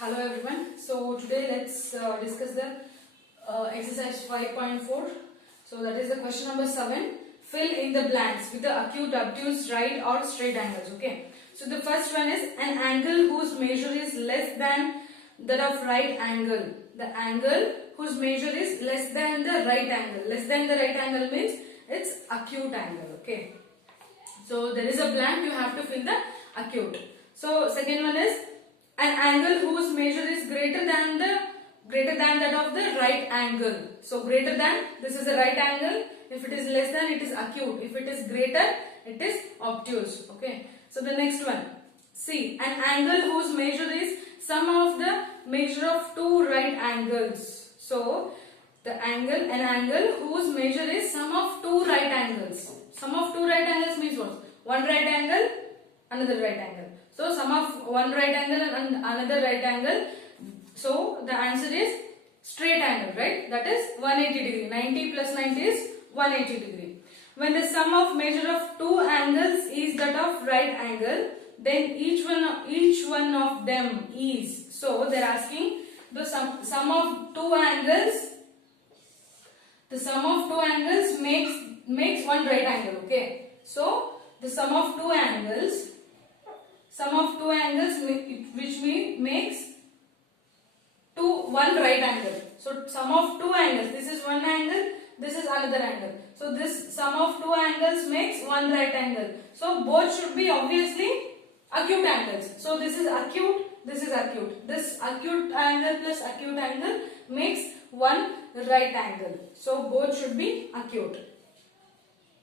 Hello everyone. So today let's discuss the exercise 5.4. So that is the question number 7. Fill in the blanks with the acute, obtuse, right or straight angles. Okay. So the first one is an angle whose measure is less than that of right angle. The angle whose measure is less than the right angle. Less than the right angle means it's acute angle. Okay. So there is a blank, you have to fill the acute. So second one is an angle whose measure is greater than that of the right angle. So greater than, this is the right angle. If it is less than, it is acute. If it is greater, it is obtuse. Okay. So the next one, C, an angle whose measure is sum of the measure of two right angles. So an angle whose measure is sum of two right angles. Sum of two right angles means what? One right angle, another right angle. So sum of one right angle and another right angle. So the answer is straight angle, right? That is 180 degree. 90 plus 90 is 180 degree. When the sum of measure of two angles is that of right angle, then each one of them is. So they are asking the sum of two angles. The sum of two angles makes one right angle. Okay. So the sum of two angles which makes one right angle. So sum of two angles, this is one angle, this is another angle. So this sum of two angles makes one right angle. So both should be obviously acute angles. So this is acute, this is acute. This acute angle plus acute angle makes one right angle. So both should be acute.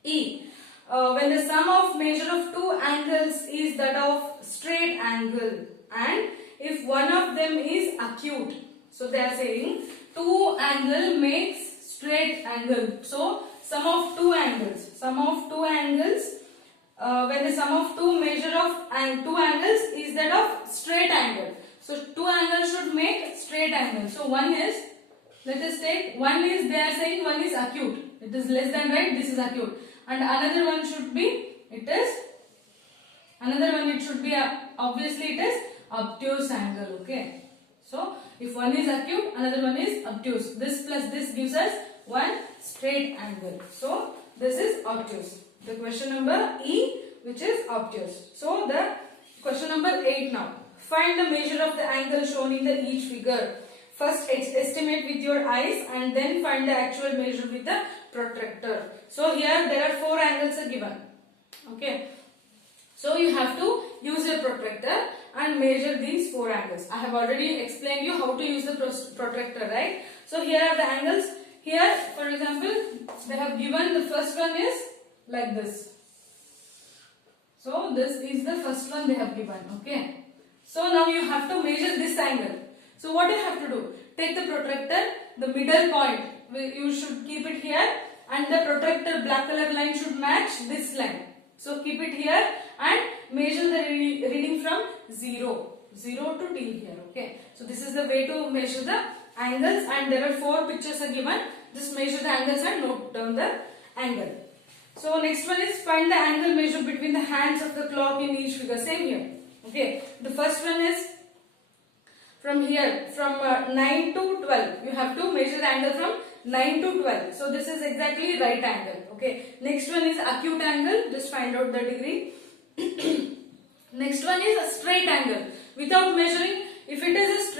E. When the sum of measure of two angles is that of straight angle and if one of them is acute. So they are saying two angle makes straight angle. So sum of two angles. When the sum of two measure of two angles is that of straight angle. So two angles should make straight angle. So one is, let us take, one is, they are saying one is acute. It is less than right, this is acute. And another one should be, obviously it is obtuse angle. Okay. So if one is acute, another one is obtuse. This plus this gives us one straight angle. So this is obtuse. The question number E, which is obtuse. So the question number 8 now. Find the measure of the angle shown in the each figure. First estimate with your eyes and then find the actual measure with the protractor. So here there are four angles are given. Okay. So you have to use your protractor and measure these four angles. I have already explained you how to use the protractor, right? So here are the angles. Here, for example, they have given the first one is like this. So this is the first one they have given. Okay. So now you have to measure this angle. So what you have to do? Take the protractor, the middle point, you should keep it here and the protractor black color line should match this line. So keep it here and measure the reading from 0 to till here. Okay. So this is the way to measure the angles and there are four pictures are given. Just measure the angles and note down the angle. So next one is find the angle measured between the hands of the clock in each figure. Same here. Okay. The first one is from here, from 9 to 12. You have to measure the angle from 9 to 12. So this is exactly right angle. Okay. Next one is acute angle. Just find out the degree. Next one is a straight angle. Without measuring, if it is a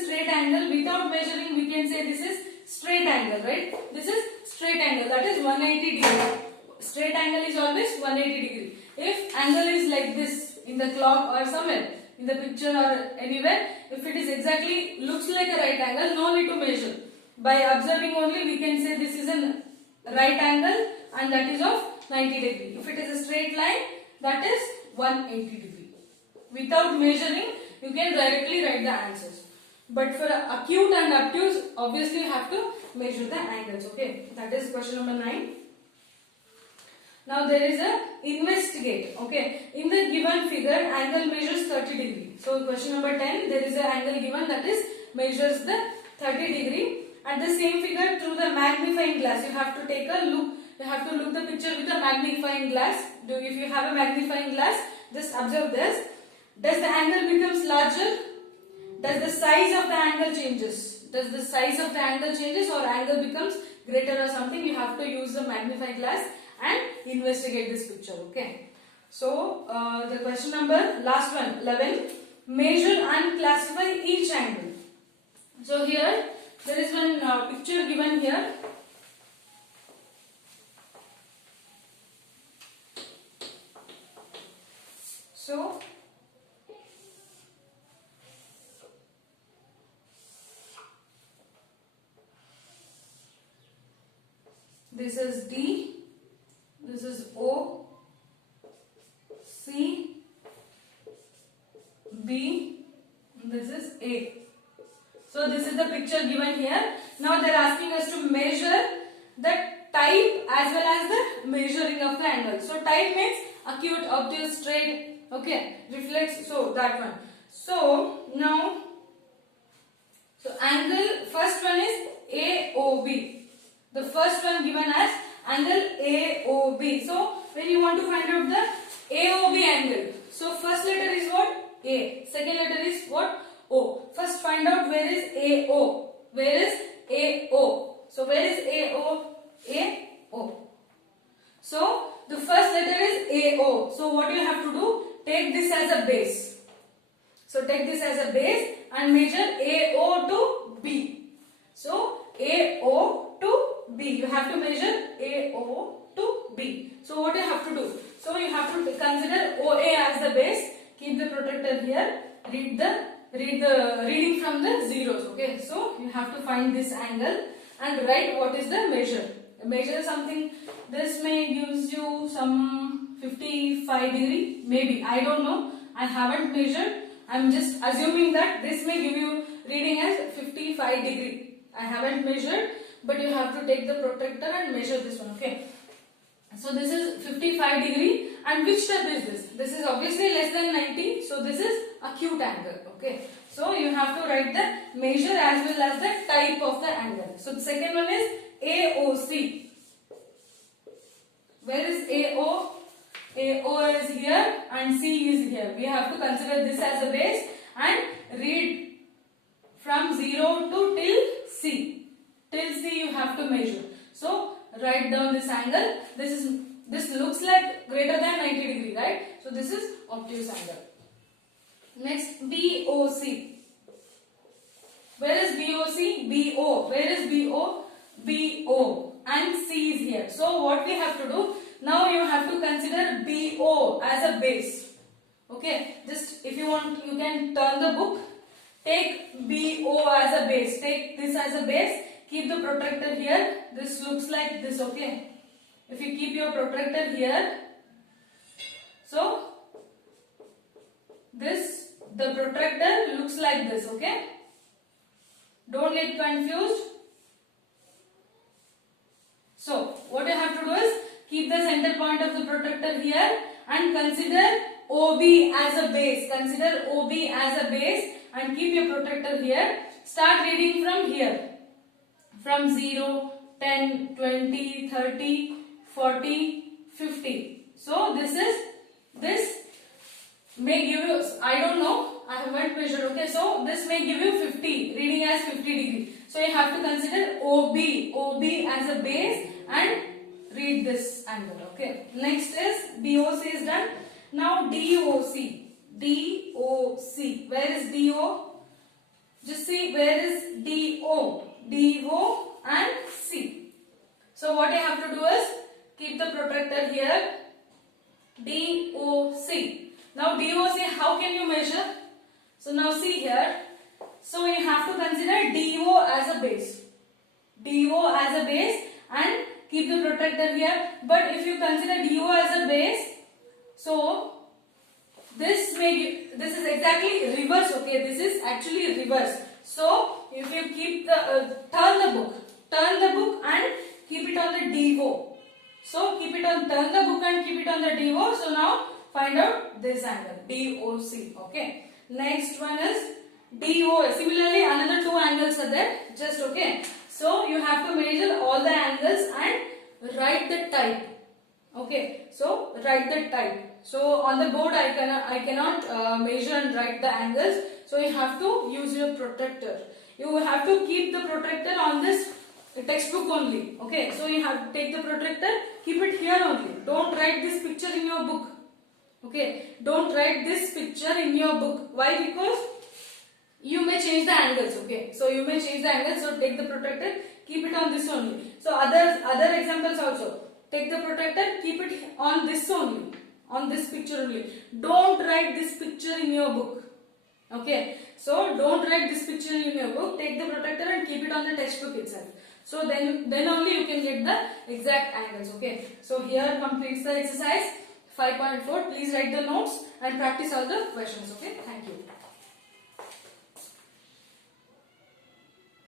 straight angle, without measuring, we can say this is straight angle, right? This is straight angle. That is 180 degree. Straight angle is always 180 degree. If angle is like this in the clock or somewhere, in the picture or anywhere, if it is exactly looks like a right angle, no need to measure. By observing only we can say this is a right angle and that is of 90 degree. If it is a straight line, that is 180 degree. Without measuring, you can directly write the answers. But for acute and obtuse, obviously you have to measure the angles. Okay, that is question number 9. Now there is a investigate. Okay, in the given figure, angle measures 30 degree. So question number 10, there is an angle given that is measures the 30 degree. At the same figure through the magnifying glass, you have to take a look. You have to look the picture with a magnifying glass. If you have a magnifying glass, just observe this. Does the angle becomes larger? does the size of the angle changes? Does the size of the angle changes or angle becomes greater or something? You have to use the magnifying glass and investigate this picture. Okay. So the question number, last one, 11. Measure and classify each angle. So here there is one picture given here. So this is D, this is O, C, B, this is A. So this is the picture given here. Now they are asking us to measure the type as well as the measuring of the angle. So type means acute, obtuse, straight, okay, reflex, so that one. So now, so angle, first one is AOB. The first one given as angle AOB. So when you want to find out the AOB angle, so first letter is what? A. Second letter is what? O. First find out where is AO. Where is AO? So where is AO? AO. So the first letter is AO. So what you have to do? Take this as a base. So take this as a base and measure AO to B. So AO to B. You have to measure AO to B. So what you have to do? So you have to consider OA as the base. Keep the protractor here. Read the reading from the zeros. Okay. So you have to find this angle and write what is the measure. Measure something. This may gives you some 55 degree. Maybe, I don't know. I haven't measured. I am just assuming that this may give you reading as 55 degree. I haven't measured, but you have to take the protractor and measure this one. Okay. So this is 55 degree, and which type is this? This is obviously less than 90. So this is acute angle. Okay. So you have to write the measure as well as the type of the angle. So the second one is AOC. Where is AO? AO is here and C is here. We have to consider this as a base and read from 0 to till C. Till C you have to measure. So write down this angle. This looks like greater than 90 degree, right? So this is obtuse angle. Next, BOC. Where is BOC? BO. Where is BO? BO. And C is here. So what we have to do? Now you have to consider BO as a base. Okay. Just if you want, you can turn the book. Take BO as a base. Take this as a base. Keep the protractor here. This looks like this. Okay. If you keep your protractor here, so the protractor looks like this. Okay. Don't get confused. So what you have to do is keep the center point of the protractor here and consider OB as a base. Consider OB as a base and keep your protractor here. Start reading from here. From 0, 10, 20, 30, 40, 50. So this may give you, I don't know, I haven't measured. Okay, so this may give you 50, reading as 50 degree. So you have to consider OB as a base and read this angle. Okay. Next is BOC is done. Now DOC. DOC. Where is DO? Just see where is DO. DO and C. So what you have to do is keep the protractor here. DOC. Now DOC, how can you measure? So now see here. So you have to consider DO as a base. DO as a base and keep the protractor here. But if you consider DO as a base, so this is exactly reverse. Okay, this is actually reverse. So if you keep the turn the book and keep it on the DO. So keep it on, turn the book and keep it on the DO. So now find out this angle, DOC. Okay. Next one is DO. Similarly, another two angles are there. Just okay. So you have to measure all the angles and write the type. Okay. So write the type. So on the board I cannot measure and write the angles. So you have to use your protractor. You have to keep the protractor on this textbook only. Okay. So you have to take the protractor, keep it here only. Don't write this picture in your book. Okay. Don't write this picture in your book. Why? Because you may change the angles. Okay. So you may change the angles. So take the protractor, keep it on this only. So other examples also. Take the protractor, keep it on this only. On this picture only. Don't write this picture in your book. Okay. So don't write this picture in your book. Take the protractor and keep it on the textbook itself. So then only you can get the exact angles. Okay. So here completes the exercise 5.4. Please write the notes and practice all the questions. Okay. Thank you.